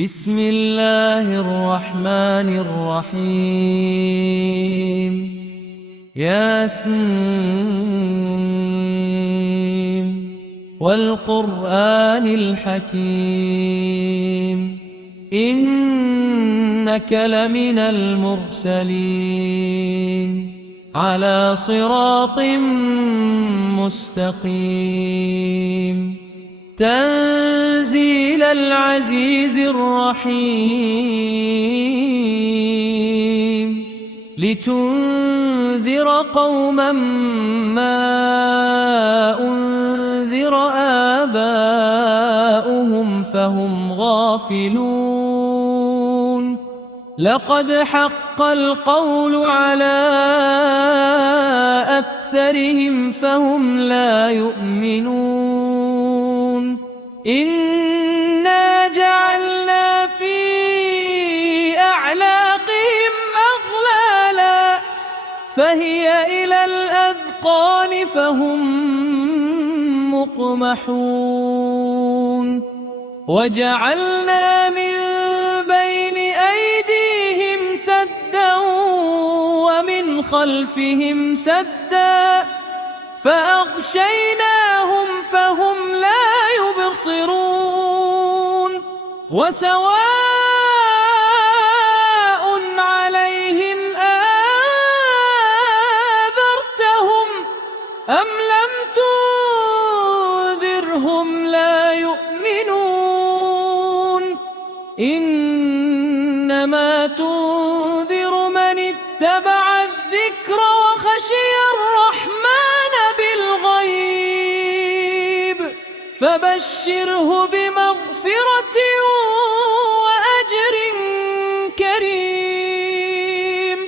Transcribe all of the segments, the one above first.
بسم الله الرحمن الرحيم. ياسين والقرآن الحكيم إنك لمن المرسلين على صراط مستقيم تنزيل العزيز الرحيم لتنذر قوما ما أنذر آباؤهم فهم غافلون لقد حق القول على أكثرهم فهم لا يؤمنون إنا جعلنا في أعناقهم أغلالا فهي إلى الأذقان فهم مقمحون وجعلنا من بين أيديهم سدا ومن خلفهم سدا فأغشيناهم فهم لا يبصرون وسواء عليهم أنذرتهم أم لم تنذرهم لا يؤمنون إنما تنذر من اتبع الذكر وخشي الرحمن بالغيب فبشره بمغفرة وأجر كريم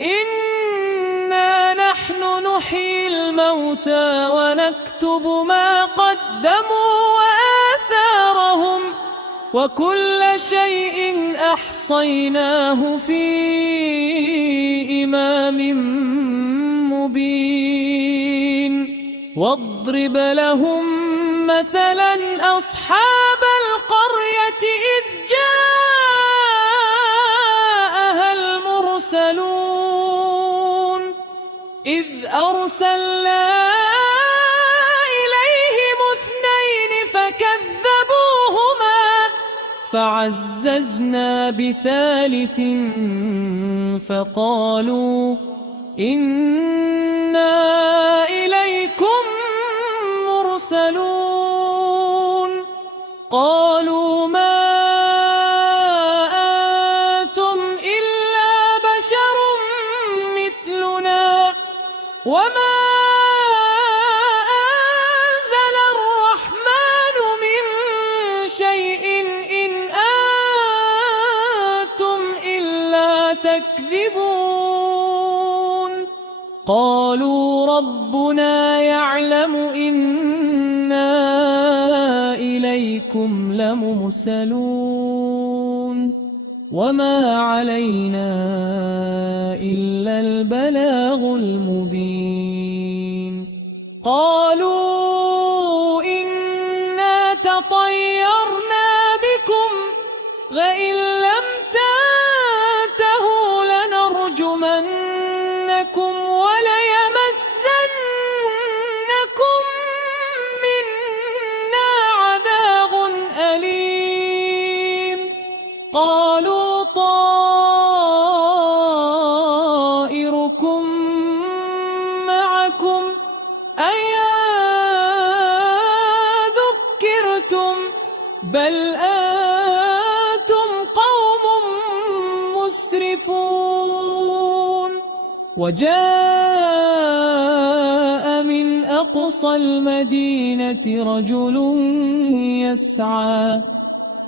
إنا نحن نحيي الموتى ونكتب ما قدموا وآثارهم وكل شيء أحصيناه في إمام مبين واضرب لهم مثلا أصحاب القرية إذ جاءها المرسلون إذ أرسلنا إليهم اثنين فكذبوهما فعززنا بثالث فقالوا إنا إليكم مرسلون قالوا ما أنتم إلا بشر مثلنا وما أنزل الرحمن من شيء إن أنتم إلا تكذبون قالوا ربنا يعلم إنا إليكم لمرسلون وما علينا إلا البلاغ المبين قالوا إنا تطيرنا بكم وإن لم تنتهوا لنرجمنكم وليمسنكم منا عذاب أليم قالوا طائركم معكم أيا ذكرتم بل أنتم قوم مسرفون وجاء من أقصى المدينة رجل يسعى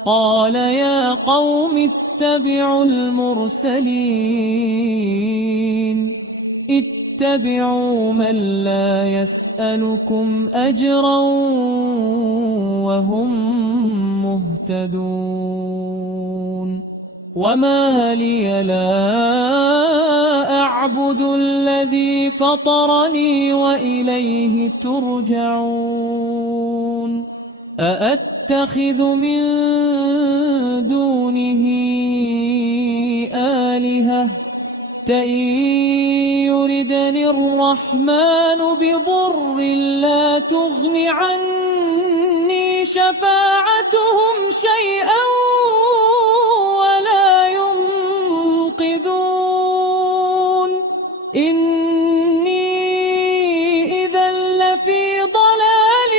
قال يا قوم اتبعوا المرسلين اتبعوا من لا يسألكم أجرا وهم مهتدون وما لي لا أعبد الذي فطرني وإليه ترجعون أأتخذ من دون إن يردني الرحمن بضر لا تغن عني شفاعتهم شيئا ولا ينقذون إني إذا لفي ضلال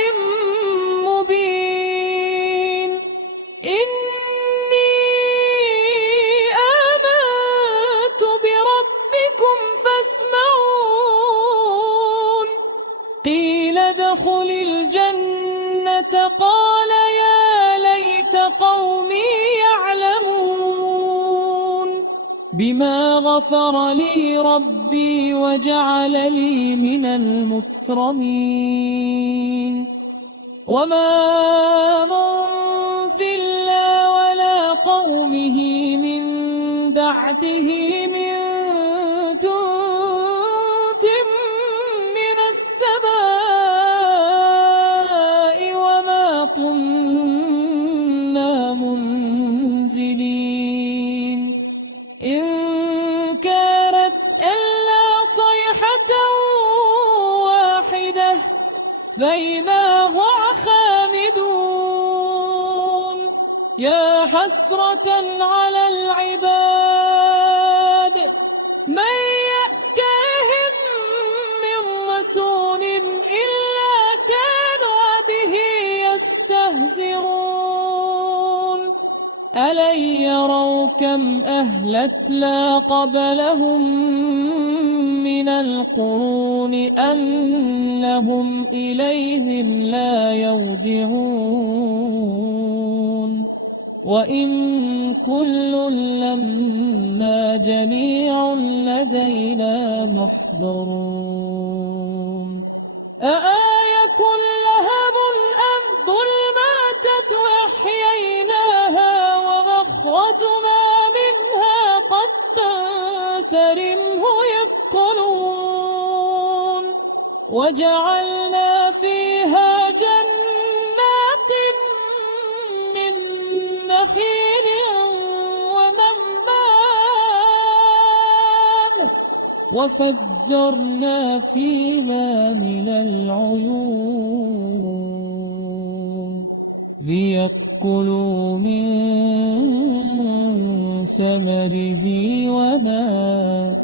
مبين إني آمنت بربكم فاسمعون قيل ادخل الجنة قال يا ليت قومي يعلمون بما غفر لي ربي وجعلني من المكرمين وما من في الله ولا قومه من بعده من جند من السماء وما كنا منزلين إن كانت إلا صيحة واحدة فإذا هم خامدون يا حسرة على العباد من يأتيهم من رسول إلا كانوا به يستهزئون ألم يروا كم أهلكنا قبلهم من القرون أنهم إليهم لا يرجعون وإن كل لما جميع لدينا محضرون أآية لهب أم ظلمات وأحييناها وأخرجنا منها قطا فمنه يأكلون وجعلنا فيها جنات من نخيل ونبات وفجرنا فيها من العيون ليأكلوا من ثمره وما